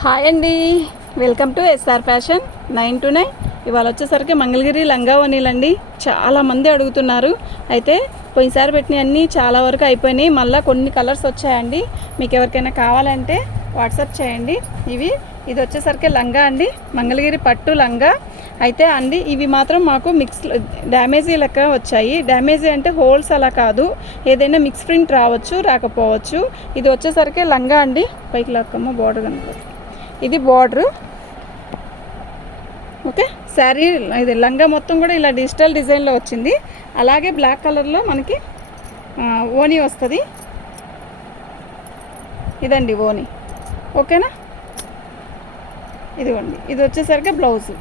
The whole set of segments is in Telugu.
హాయ్ అండి, వెల్కమ్ టు ఎస్ఆర్ ఫ్యాషన్ 929. ఇవాళ వచ్చేసరికి మంగళగిరి లంగా ఓనీలండి. చాలామంది అడుగుతున్నారు. అయితే పోయినసారి పెట్టినవి అన్నీ చాలా వరకు అయిపోయినాయి. మళ్ళీ కొన్ని కలర్స్ వచ్చాయండి. మీకు ఎవరికైనా కావాలంటే వాట్సాప్ చేయండి. ఇది వచ్చేసరికి లంగా అండి, మంగళగిరి పట్టు లంగా. అయితే అండి ఇవి మాత్రం మాకు మిక్స్ డ్యామేజీ లెక్క వచ్చాయి. డ్యామేజీ అంటే హోల్స్ అలా కాదు, ఏదైనా మిక్స్ ప్రింట్ రావచ్చు రాకపోవచ్చు. ఇది వచ్చేసరికి లంగా అండి. పైకి లాక్కమ్మ, బార్డర్ కనుక ఇది బార్డరు. ఓకే, శారీ ఇది లంగా మొత్తం కూడా ఇలా డిజిటల్ డిజైన్లో వచ్చింది. అలాగే బ్లాక్ కలర్లో మనకి ఓనీ వస్తుంది. ఇదండి ఓనీ. ఓకేనా, ఇదిగోండి. ఇది వచ్చేసరికి బ్లౌజు.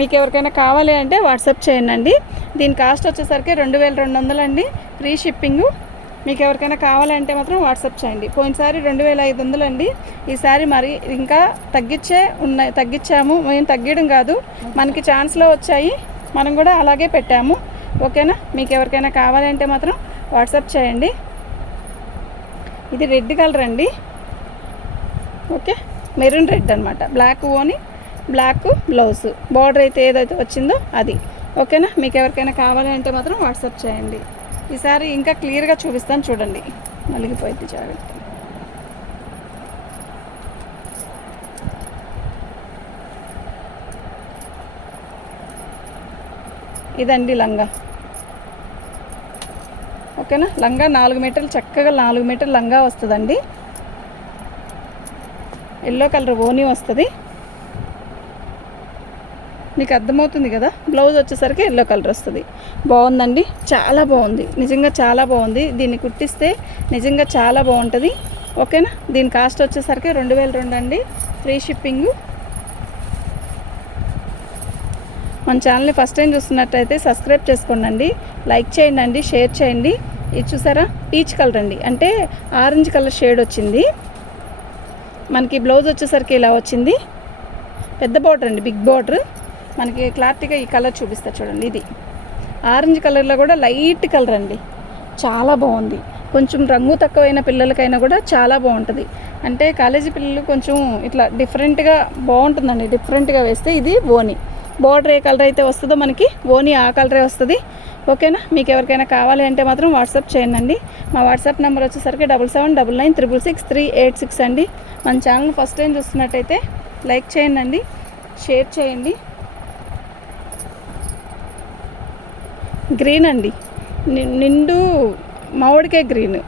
మీకు ఎవరికైనా కావాలి అంటే వాట్సాప్ చేయండి. దీని కాస్ట్ వచ్చేసరికి 2200 అండి, ఫ్రీ షిప్పింగు. మీకు ఎవరికైనా కావాలంటే మాత్రం వాట్సాప్ చేయండి. పోయినసారి 2500 అండి. ఈసారి మరి ఇంకా తగ్గించాము. మేము తగ్గడం కాదు, మనకి ఛాన్స్లో వచ్చాయి, మనం కూడా అలాగే పెట్టాము. ఓకేనా, మీకు ఎవరికైనా కావాలంటే మాత్రం వాట్సాప్ చేయండి. ఇది రెడ్ కలర్ అండి. ఓకే, మెరూన్ రెడ్ అనమాట. బ్లాక్ ఓని, బ్లాక్ బ్లౌజ్, బార్డర్ అయితే ఏదైతే వచ్చిందో అది. ఓకేనా, మీకు ఎవరికైనా కావాలంటే మాత్రం వాట్సాప్ చేయండి. ఈసారి ఇంకా క్లియర్గా చూపిస్తాను చూడండి. నలిగిపోయింది జాగ్రత్త. ఇదండి లంగా. ఓకేనా, లంగా 4 మీటర్లు, చక్కగా 4 మీటర్లు లంగా వస్తుందండి. ఎల్లో కలర్ ఓనీ వస్తుంది. మీకు అర్థమవుతుంది కదా. బ్లౌజ్ వచ్చేసరికి ఎల్లో కలర్ వస్తుంది. బాగుందండి, చాలా బాగుంది, నిజంగా చాలా బాగుంది. దీన్ని కుట్టిస్తే నిజంగా చాలా బాగుంటుంది. ఓకేనా, దీని కాస్ట్ వచ్చేసరికి 2200 అండి, ఫ్రీ షిప్పింగు. మన ఛానల్ని ఫస్ట్ టైం చూస్తున్నట్టయితే సబ్స్క్రైబ్ చేసుకోండి, లైక్ చేయండి, షేర్ చేయండి. ఇది చూసారా, పీచ్ కలర్ అండి, అంటే ఆరెంజ్ కలర్ షేడ్ వచ్చింది. మనకి బ్లౌజ్ వచ్చేసరికి ఇలా వచ్చింది. పెద్ద బార్డర్ అండి, బిగ్ బార్డర్. మనకి క్లారిటీగా ఈ కలర్ చూపిస్తా చూడండి. ఇది ఆరెంజ్ కలర్లో కూడా లైట్ కలర్ అండి, చాలా బాగుంది. కొంచెం రంగు తక్కువైన పిల్లలకైనా కూడా చాలా బాగుంటుంది. అంటే కాలేజీ పిల్లలు కొంచెం ఇట్లా డిఫరెంట్గా బాగుంటుందండి. డిఫరెంట్గా వేస్తే ఇది ఓనీ. బార్డర్ ఏ కలర్ అయితే వస్తుందో మనకి ఓనీ ఆ కలరే వస్తుంది. ఓకేనా, మీకు ఎవరికైనా కావాలి అంటే మాత్రం వాట్సాప్ చేయండి. మా వాట్సాప్ నెంబర్ వచ్చేసరికి 7799966386 అండి. మన ఛానల్ ఫస్ట్ టైం చూస్తున్నట్టయితే లైక్ చేయండి, షేర్ చేయండి. గ్రీన్ అండి, నిండు మామిడికాయ గ్రీన్.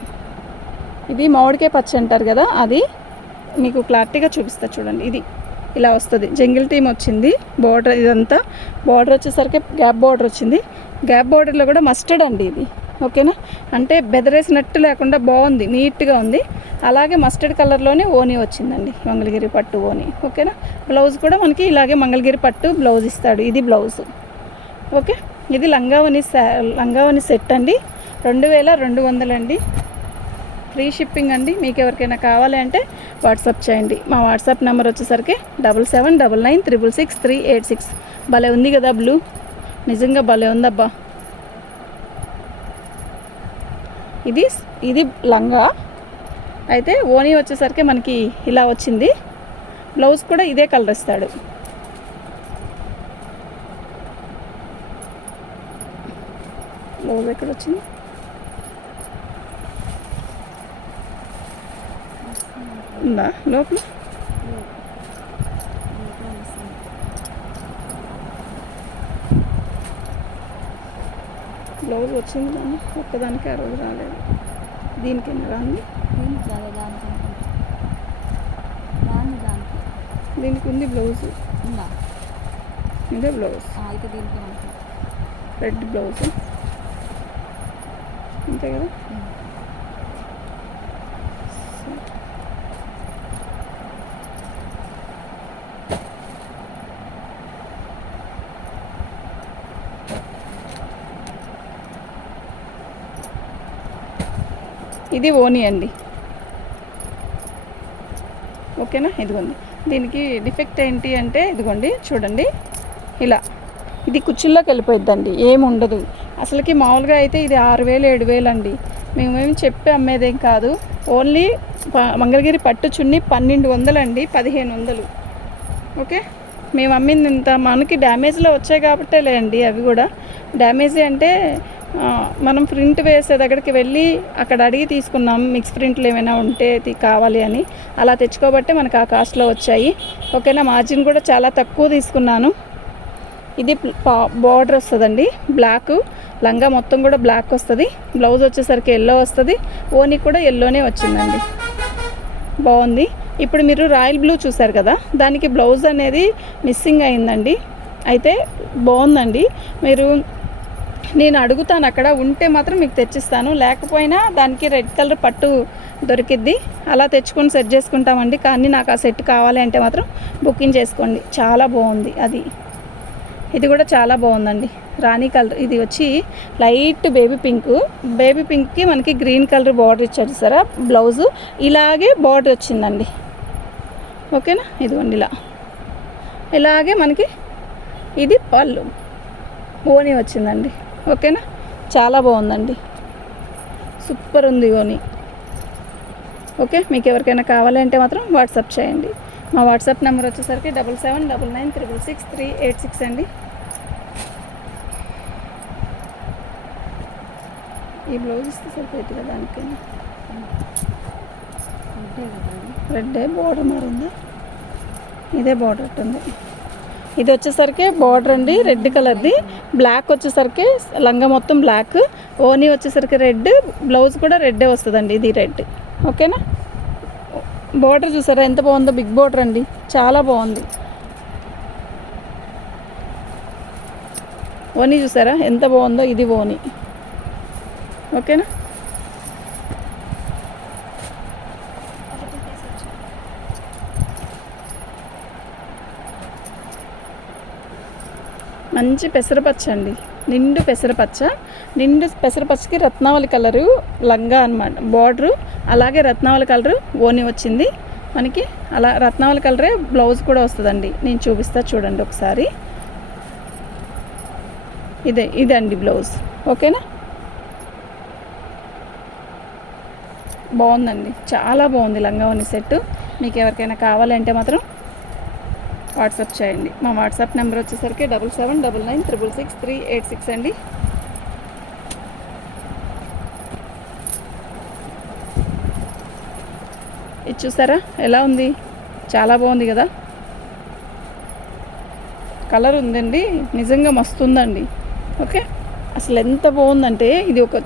ఇది మామిడికాయ పచ్చ అంటారు కదా, అది మీకు క్లారిటీగా చూపిస్తా చూడండి. ఇది ఇలా వస్తుంది, జంగిల్ థీమ్ వచ్చింది. బార్డర్ ఇదంతా బార్డర్ వచ్చేసరికి గ్యాప్ బార్డర్ వచ్చింది. గ్యాప్ బార్డర్లో కూడా మస్టర్డ్ అండి ఇది. ఓకేనా, అంటే బెదరేసినట్టు లేకుండా బాగుంది, నీట్గా ఉంది. అలాగే మస్టర్డ్ కలర్లోనే ఓనీ వచ్చిందండి, మంగళగిరి పట్టు ఓనీ. ఓకేనా, బ్లౌజ్ కూడా మనకి ఇలాగే మంగళగిరి పట్టు బ్లౌజ్ ఇస్తాడు. ఇది బ్లౌజు. ఓకే, ఇది లంగావని సెట్ అండి, 2200 అండి, ఫ్రీ షిప్పింగ్ అండి. మీకు ఎవరికైనా కావాలి అంటే వాట్సాప్ చేయండి. మా వాట్సాప్ నెంబర్ వచ్చేసరికి 7799966386. భలే ఉంది కదా బ్లూ, నిజంగా భలే ఉందబ్బా. ఇది లంగా. అయితే ఓనీ వచ్చేసరికి మనకి ఇలా వచ్చింది. బ్లౌజ్ కూడా ఇదే కలర్ ఇస్తాడు. బ్లౌజ్ ఎక్కడ వచ్చింది, ఉందా లోపల? బ్లౌజ్ వచ్చింది కానీ ఒక్కదానికి ఆ రోజు రాలేదు. దీనికైనా రాంది, దీనికి ఉంది బ్లౌజ్. ఇదే బ్లౌజ్, రెడ్ బ్లౌజ్ అంతే కదా. ఇది ఓనీ అండి. ఓకేనా, ఇదిగోండి. దీనికి డిఫెక్ట్ ఏంటి అంటే ఇదిగోండి చూడండి, ఇలా ఇది కుచ్చుల్లోకి వెళ్ళిపోయిద్దండి, ఏముండదు అసలుకి. మామూలుగా అయితే ఇది 6000 7000 అండి. మేమేమి చెప్పి అమ్మేదేం కాదు, ఓన్లీ మంగళగిరి పట్టు చున్నీ 1200 అండి, 1500. ఓకే, మేము అమ్మింది ఇంత. మనకి డ్యామేజ్లో వచ్చాయి కాబట్టే లేండి, అవి కూడా డ్యామేజ్ అంటే మనం ప్రింట్ వేసే దగ్గరికి వెళ్ళి అక్కడ అడిగి తీసుకున్నాం, మిక్స్ ప్రింట్లు ఏమైనా ఉంటే కావాలి అని. అలా తెచ్చుకోబట్టే మనకు ఆ కాస్ట్లో వచ్చాయి. ఓకేనా, మార్జిన్ కూడా చాలా తక్కువ తీసుకున్నాను. ఇది బార్డర్ వస్తుందండి, బ్లాక్ లంగా మొత్తం కూడా బ్లాక్ వస్తుంది. బ్లౌజ్ వచ్చేసరికి ఎల్లో వస్తుంది, ఓని కూడా ఎల్లోనే వచ్చిందండి, బాగుంది. ఇప్పుడు మీరు రాయల్ బ్లూ చూసారు కదా, దానికి బ్లౌజ్ అనేది మిస్సింగ్ అయిందండి. అయితే బాగుందండి, నేను అడుగుతాను, అక్కడ ఉంటే మాత్రం మీకు తెచ్చిస్తాను, లేకపోయినా దానికి రెడ్ కలర్ పట్టు దొరికిద్ది, అలా తెచ్చుకొని సెట్ చేసుకుంటామండి. కానీ నాకు ఆ సెట్ కావాలి అంటే మాత్రం బుకింగ్ చేసుకోండి, చాలా బాగుంది. ఇది కూడా చాలా బాగుందండి, రాణి కలర్. ఇది వచ్చి లైట్ బేబీ పింక్కి మనకి గ్రీన్ కలర్ బార్డర్ ఇచ్చారు సరే, బ్లౌజు ఇలాగే బార్డర్ వచ్చిందండి. ఓకేనా, ఇదిగోండి ఇలాగే మనకి ఇది పళ్ళు, ఓని వచ్చిందండి. ఓకేనా, చాలా బాగుందండి, సూపర్ ఉంది ఓని. ఓకే, మీకు ఎవరికైనా కావాలంటే మాత్రం వాట్సాప్ చేయండి. మా వాట్సాప్ నెంబర్ వచ్చేసరికి 7799666386 అండి. ఈ బ్లౌజ్ ఇస్తే సరిపోతుంది కదా, దానికైనా రెడ్ బార్డర్ మారిందా, ఇదే బార్డర్ ఉంటుంది. ఇది వచ్చేసరికి బార్డర్ అండి రెడ్ కలర్ది, బ్లాక్ వచ్చేసరికి లంగా మొత్తం బ్లాక్, ఓనీ వచ్చేసరికి రెడ్, బ్లౌజ్ కూడా రెడ్డే వస్తుందండి, ఇది రెడ్. ఓకేనా, బార్డర్ చూసారా ఎంత బాగుందో, బిగ్ బార్డర్ అండి, చాలా బాగుంది. ఓనీ చూసారా ఎంత బాగుందో, ఇది ఓనీ. ఓకేనా, మంచి పెసరపచ్చ అండి, నిండు పెసరపచ్చకి రత్నావళి కలరు లంగా అనమాట బార్డరు, అలాగే రత్నావళి కలరు ఓని వచ్చింది మనకి. అలా రత్నావళి కలరే బ్లౌజ్ కూడా వస్తుందండి, నేను చూపిస్తా చూడండి ఒకసారి. ఇదండి బ్లౌజ్. ఓకేనా, బాగుందండి, చాలా బాగుంది లంగా ఓని సెట్. మీకు ఎవరికైనా కావాలంటే మాత్రం వాట్సాప్ చేయండి. మా వాట్సాప్ నెంబర్ వచ్చేసరికి 7799666386 అండి. ఇది చూసారా ఎలా ఉంది, చాలా బాగుంది కదా, కలర్ ఉందండి, నిజంగా మస్తు ఉందండి. ఓకే, అసలు ఎంత బాగుందంటే ఇది ఒక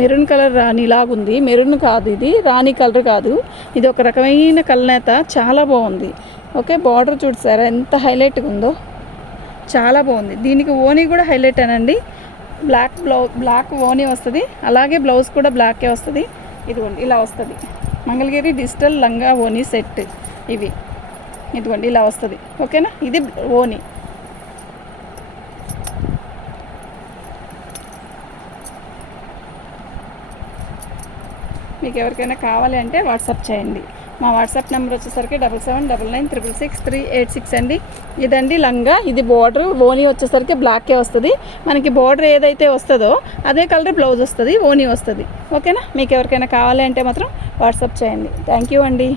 మెరూన్ కలర్ రాణి లాగుంది, మెరూన్ కాదు, ఇది రాణి కలర్ కాదు, ఇది ఒక రకమైన కలనేత, చాలా బాగుంది. ఓకే, బార్డర్ చూసారా ఎంత హైలైట్గా ఉందో, చాలా బాగుంది. దీనికి ఓనీ కూడా హైలైట్ అనండి, బ్లాక్ ఓనీ వస్తుంది, అలాగే బ్లౌజ్ కూడా బ్లాకే వస్తుంది. ఇదిగోండి ఇలా వస్తుంది, మంగళగిరి డిజిటల్ లంగా ఓనీ సెట్ ఇవి, ఇదిగోండి ఇలా వస్తుంది. ఓకేనా, ఇది ఓనీ. మీకు ఎవరికైనా కావాలి అంటే వాట్సాప్ చేయండి. మా వాట్సాప్ నెంబర్ వచ్చేసరికి 7799666386 అండి. ఇదండి లంగా, ఇది బార్డర్, ఓనీ వచ్చేసరికి బ్లాకే వస్తుంది. మనకి బార్డర్ ఏదైతే వస్తుందో అదే కలర్ బ్లౌజ్ వస్తుంది, ఓనీ వస్తుంది. ఓకేనా, మీకు ఎవరికైనా కావాలి అంటే మాత్రం వాట్సాప్ చేయండి. థ్యాంక్ యూ అండి.